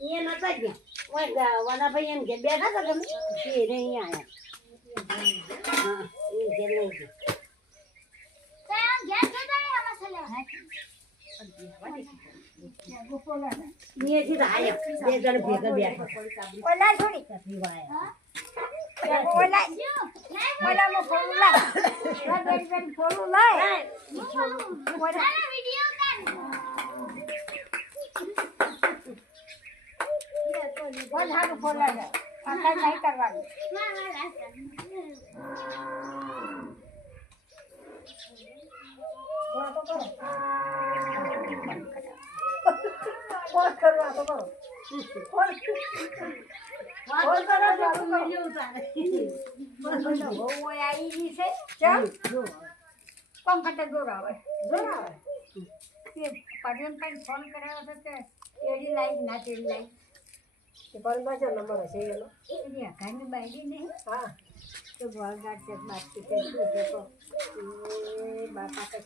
ये नता गया वाला भाई एम के बैठा था तुम ये नहीं आया हां ये के नहीं ત્યાં ગેસ જોતા આવા ચલે ये सीधा आया ये जन भेकर बैठा ઓલા છોડી पीवाया ઓલા ઓલા મો ફોલું લાય રાત બેન ફોલું લાય ઓલા વિડિયો કર બોલ હારું ફોલા છે આકા નહીં કરવાનું કોલ કરવા તો કરો કોલ करो जो वीडियो उतारे બહુ આવી ગઈ છે ચમ કમ્ફર્ટેબલ જોરાવે જોરાવે કે પર્યન પણ ફોન કરાવ્યો હતો કે એડી લાઈક ના તેડી લાઈક ये कॉल में जो नंबर है सही है ना એની અકાની બાયડી નહીં हां તો બોલ ગાડ છે બાત કરતી છે તો એ બાપા કે